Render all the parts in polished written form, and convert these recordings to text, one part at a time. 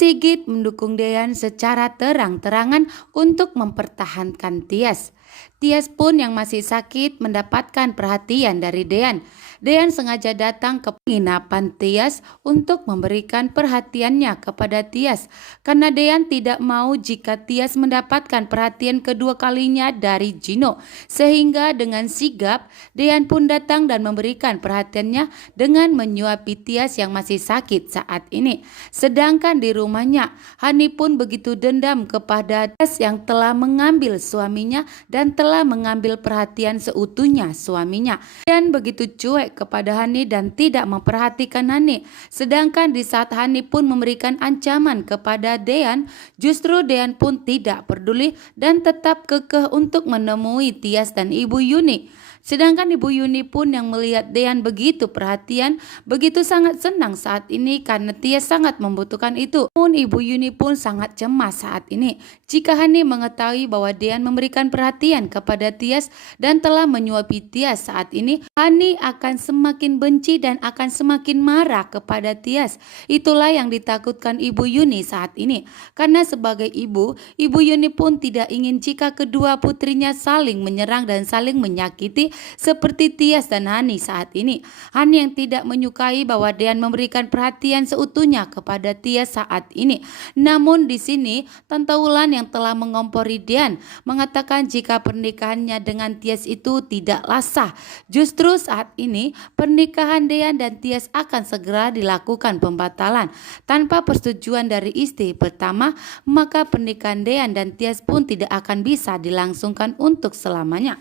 Sigit mendukung Dean secara terang-terangan untuk mempertahankan Tias. Tias pun yang masih sakit mendapatkan perhatian dari Dean. Dean sengaja datang ke penginapan Tias untuk memberikan perhatiannya kepada Tias karena Dean tidak mau jika Tias mendapatkan perhatian kedua kalinya dari Gino. Sehingga dengan sigap Dean pun datang dan memberikan perhatiannya dengan menyuapi Tias yang masih sakit saat ini. Sedangkan di rumahnya, Hani pun begitu dendam kepada Tias yang telah mengambil suaminya dan telah mengambil perhatian seutuhnya suaminya. Dan begitu cuek kepada Hani dan tidak memperhatikan Hani. Sedangkan di saat Hani pun memberikan ancaman kepada Dean, justru Dean pun tidak peduli dan tetap kekeh untuk menemui Tias dan Ibu Yuni. Sedangkan Ibu Yuni pun yang melihat Dean begitu perhatian, begitu sangat senang saat ini karena Tias sangat membutuhkan itu. Namun Ibu Yuni pun sangat cemas saat ini jika Hani mengetahui bahwa Dean memberikan perhatian kepada Tias dan telah menyuapi Tias saat ini, Hani akan semakin benci dan akan semakin marah kepada Tias. Itulah yang ditakutkan Ibu Yuni saat ini. Karena sebagai ibu, Ibu Yuni pun tidak ingin jika kedua putrinya saling menyerang dan saling menyakiti seperti Tias dan Hani saat ini. Hani yang tidak menyukai bahwa Dean memberikan perhatian seutuhnya kepada Tias saat ini. Namun di sini Tante Wulan yang telah mengompori Dean mengatakan jika pernikahannya dengan Tias itu tidaklah sah. Justru saat ini pernikahan Dean dan Tias akan segera dilakukan pembatalan tanpa persetujuan dari istri pertama, maka pernikahan Dean dan Tias pun tidak akan bisa dilangsungkan untuk selamanya.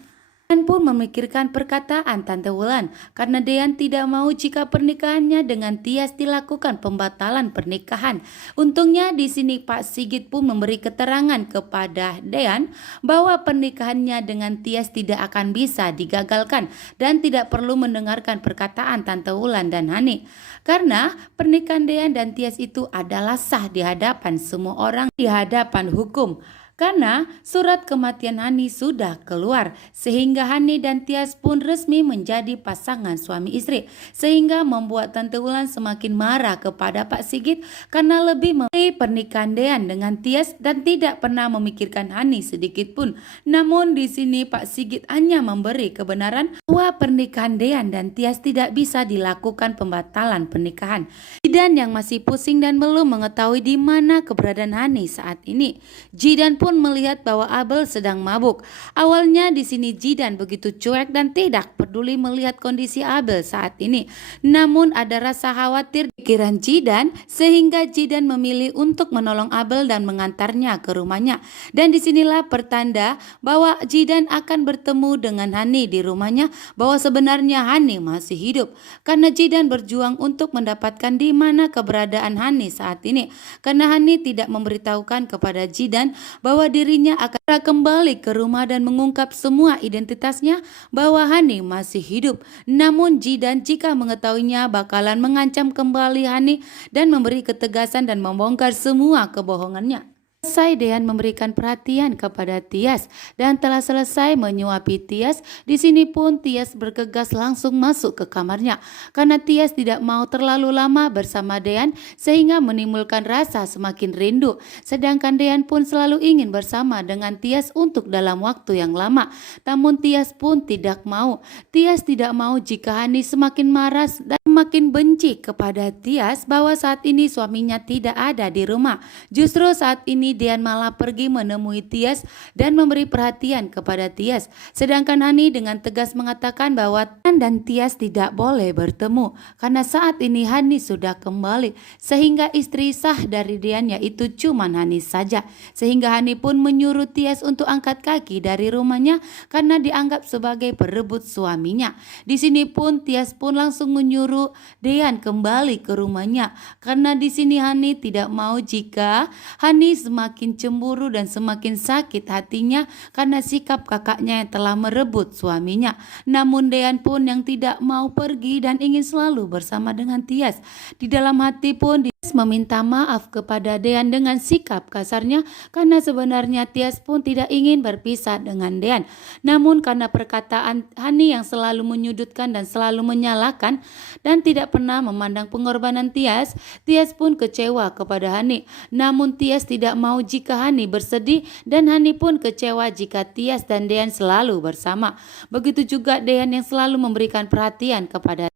Dean pun memikirkan perkataan Tante Wulan karena Dean tidak mau jika pernikahannya dengan Tias dilakukan pembatalan pernikahan. Untungnya di sini Pak Sigit pun memberi keterangan kepada Dean bahwa pernikahannya dengan Tias tidak akan bisa digagalkan dan tidak perlu mendengarkan perkataan Tante Wulan dan Hani. Karena pernikahan Dean dan Tias itu adalah sah di hadapan semua orang, di hadapan hukum. Karena surat kematian Hani sudah keluar sehingga Hani dan Tias pun resmi menjadi pasangan suami istri, sehingga membuat Tante Wulan semakin marah kepada Pak Sigit karena lebih memilih pernikahan Dean dengan Tias dan tidak pernah memikirkan Hani sedikit pun. Namun di sini Pak Sigit hanya memberi kebenaran bahwa pernikahan Dean dan Tias tidak bisa dilakukan pembatalan pernikahan. Jidan yang masih pusing dan belum mengetahui di mana keberadaan Hani saat ini. Jidan pun melihat bahwa Abel sedang mabuk. Awalnya di sini Jidan begitu cuek dan tidak peduli melihat kondisi Abel saat ini. Namun ada rasa khawatir di pikiran Jidan sehingga Jidan memilih untuk menolong Abel dan mengantarnya ke rumahnya. Dan disinilah pertanda bahwa Jidan akan bertemu dengan Hani di rumahnya, bahwa sebenarnya Hani masih hidup. Karena Jidan berjuang untuk mendapatkan di mana keberadaan Hani saat ini. Karena Hani tidak memberitahukan kepada Jidan bahwa dirinya akan kembali ke rumah dan mengungkap semua identitasnya bahwa Hani masih hidup. Namun Jidan jika mengetahuinya bakalan mengancam kembali Hani dan memberi ketegasan dan membongkar semua kebohongannya. Selesai Dean memberikan perhatian kepada Tias dan telah selesai menyuapi Tias. Di sini pun Tias bergegas langsung masuk ke kamarnya karena Tias tidak mau terlalu lama bersama Dean sehingga menimbulkan rasa semakin rindu. Sedangkan Dean pun selalu ingin bersama dengan Tias untuk dalam waktu yang lama. Namun Tias pun tidak mau. Tias tidak mau jika Hani semakin marah dan makin benci kepada Tias bahwa saat ini suaminya tidak ada di rumah. Justru saat ini Dean malah pergi menemui Tias dan memberi perhatian kepada Tias. Sedangkan Hani dengan tegas mengatakan bahwa Dean dan Tias tidak boleh bertemu karena saat ini Hani sudah kembali, sehingga istri sah dari Dean yaitu cuma Hani saja. Sehingga Hani pun menyuruh Tias untuk angkat kaki dari rumahnya karena dianggap sebagai perebut suaminya. Di sini pun Tias pun langsung menyuruh Dean kembali ke rumahnya karena di sini Hani tidak mau jika Hani semakin cemburu dan semakin sakit hatinya karena sikap kakaknya yang telah merebut suaminya. Namun Dean pun yang tidak mau pergi dan ingin selalu bersama dengan Tias. Di dalam hati pun meminta maaf kepada Dean dengan sikap kasarnya karena sebenarnya Tias pun tidak ingin berpisah dengan Dean. Namun karena perkataan Hani yang selalu menyudutkan dan selalu menyalahkan dan tidak pernah memandang pengorbanan Tias, Tias pun kecewa kepada Hani. Namun Tias tidak mau jika Hani bersedih dan Hani pun kecewa jika Tias dan Dean selalu bersama. Begitu juga Dean yang selalu memberikan perhatian kepada